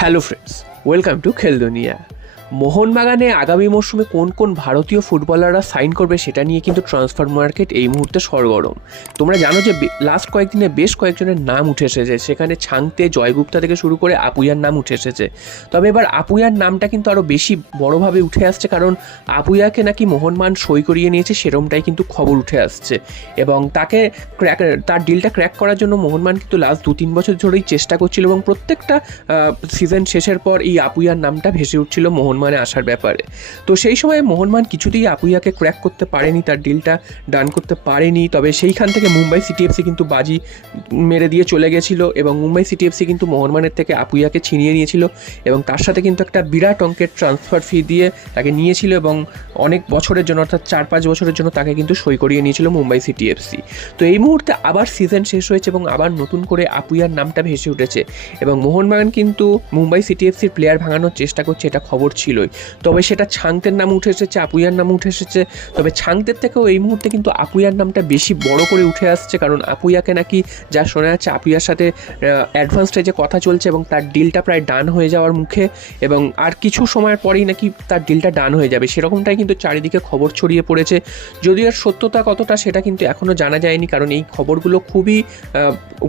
Hello friends, welcome to খেল দুনিয়া। মোহনবাগানে আগামী মরশুমে কোন কোন ভারতীয় ফুটবলাররা সাইন করবে সেটা নিয়ে কিন্তু ট্রান্সফার মার্কেট এই মুহূর্তে সরগরম। তোমরা জানো যে লাস্ট কয়েকদিনে বেশ কয়েকজনের নাম উঠে এসেছে, সেখানে ছাংতে, জয়গুপ্তা থেকে শুরু করে আপুইয়ার নাম উঠে এসেছে। তবে এবার আপুইয়ার নামটা কিন্তু আরও বেশি বড়োভাবে উঠে আসছে, কারণ আপুইয়াকে নাকি মোহনবাগান সই করিয়ে নিয়েছে, সেরমটাই কিন্তু খবর উঠে আসছে। এবং তাকে তার ডিলটা ক্র্যাক করার জন্য মোহনবাগান কিন্তু লাস্ট 2-3 বছর ধরেই চেষ্টা করছিল, এবং প্রত্যেকটা সিজন শেষের পর এই আপুইয়ার নামটা ভেসে উঠছিল মোহনবাগানে আসার ব্যাপারে। তো সেই সময় মোহনবাগান কিছুতেই আপুইয়াকে ক্র্যাক করতে পারেনি, তার ডিলটা ডান করতে পারেনি। তবে সেইখান থেকে মুম্বাই সিটি এফসি কিন্তু বাজি মেরে দিয়ে চলে গেছিল, এবং মুম্বাই সিটি এফসি কিন্তু মোহনবাগানের থেকে আপুইয়াকে ছিনিয়ে নিয়েছিল, এবং তার সাথে কিন্তু একটা বিরাট অঙ্কের ট্রান্সফার ফি দিয়ে তাকে নিয়েছিল, এবং অনেক বছরের জন্য অর্থাৎ 4-5 বছরের জন্য তাকে কিন্তু সই করিয়ে নিয়েছিল মুম্বাই সিটি এফসি। তো এই মুহূর্তে আবার সিজন শেষ হয়েছে এবং আবার নতুন করে আপুইয়ার নামটা ভেসে উঠেছে, এবং মোহনবাগান কিন্তু মুম্বাই সিটি এফসির প্লেয়ার ভাঙানোর চেষ্টা করছে, এটা খবর ছিলই। তবে সেটা ছাংতের নাম উঠে এসেছে, আপুইয়ার নাম উঠে এসেছে। তবে ছাংতের থেকেও এই মুহূর্তে কিন্তু আপুইয়ার নামটা বেশি বড় করে উঠে আসছে, কারণ আপুইয়াকে নাকি যা শোনা যাচ্ছে আপুইয়ার সাথে অ্যাডভান্স স্টেজে কথা চলছে, এবং তার ডিলটা প্রায় ডান হয়ে যাওয়ার মুখে, এবং আর কিছু সময়ের পরেই নাকি তার ডিলটা ডান হয়ে যাবে, সেরকমটাই কিন্তু চারিদিকে খবর ছড়িয়ে পড়েছে। যদিও আর সত্যতা কতটা সেটা কিন্তু এখনও জানা যায়নি, কারণ এই খবরগুলো খুবই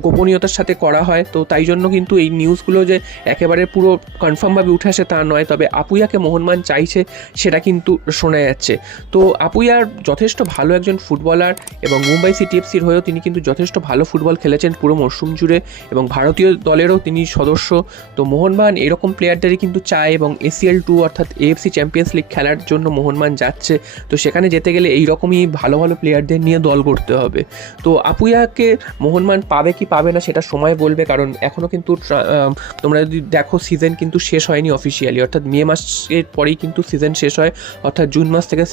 গোপনীয়তার সাথে করা হয়। তো তাই জন্য কিন্তু এই নিউজগুলো যে একেবারে পুরো কনফার্মভাবে উঠে আসে তা নয়। তবে আপুইয়াকে মোহনবাগান চাইছে সেটা কিন্তু শোনা যাচ্ছে। তো আপুইয়ার যথেষ্ট ভালো একজন ফুটবলার, এবং মুম্বাই সিটি এফসির হয়েও তিনি কিন্তু যথেষ্ট ভালো ফুটবল খেলেছেন পুরো মরশুম জুড়ে, এবং ভারতীয় দলেরও তিনি সদস্য। তো মোহনবাগান এরকম প্লেয়ারদেরই কিন্তু চায়, এবং ACL2 অর্থাৎ AFC চ্যাম্পিয়ন্স লিগ খেলার জন্য মোহনবাগান যাচ্ছে। তো সেখানে যেতে গেলে এইরকমই ভালো ভালো প্লেয়ারদের নিয়ে দল করতে হবে। তো আপুইয়াকে মোহনবাগান পাবে কি পাবে না সেটা সময় বলবে, কারণ এখনও কিন্তু তোমরা যদি দেখো সিজন কিন্তু শেষ হয়নি অফিসিয়ালি, অর্থাৎ মে মাসের পরেই কিন্তু সিজন শেষ হয়, অর্থাৎ জুন মাস থেকে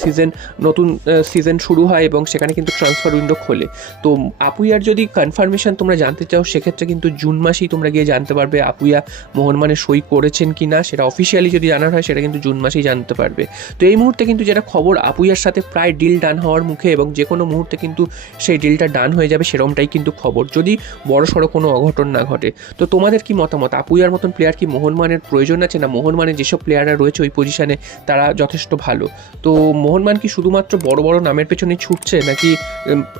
নতুন সিজন শুরু হয়, এবং সেখানে কিন্তু ট্রান্সফার উইন্ডো খোলে। তো আপুইয়ার যদি কনফার্মেশন তোমরা জানতে চাও, সেক্ষেত্রে কিন্তু জুন মাসেই তোমরা গিয়ে জানতে পারবে আপুইয়া মোহনবাগানে সই করেছেন কি না। সেটা অফিসিয়ালি যদি জানার হয় সেটা কিন্তু জুন মাসেই জানতে পারবে। তো এই মুহূর্তে কিন্তু যেটা খবর, আপুইয়ার সাথে প্রায় ডিল ডান হওয়ার মুখে, এবং যে কোনো মুহূর্তে কিন্তু সেই ডিলটা ডান হয়ে যাবে, সেরকমটাই কিন্তু খবর, যদি বড়সড় কোনো অঘটন না ঘটে। তো তোমাদের কি মতামত? আপুইয়ার মতন প্লেয়ার কি মোহনবাগানের প্রয়োজন আছে, না মোহনবাগানের যেসব প্লেয়াররা রয়েছে ওই পজিশনে তারা যথেষ্ট ভালো? তো মোহনবাগান কি শুধুমাত্র বড় বড় নামের পেছনে ছুটছে, নাকি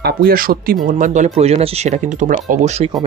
আপুইয়ার সত্যি মোহনবাগান দলে প্রয়োজন আছে, সেটা কিন্তু তোমরা অবশ্যই কমেন্ট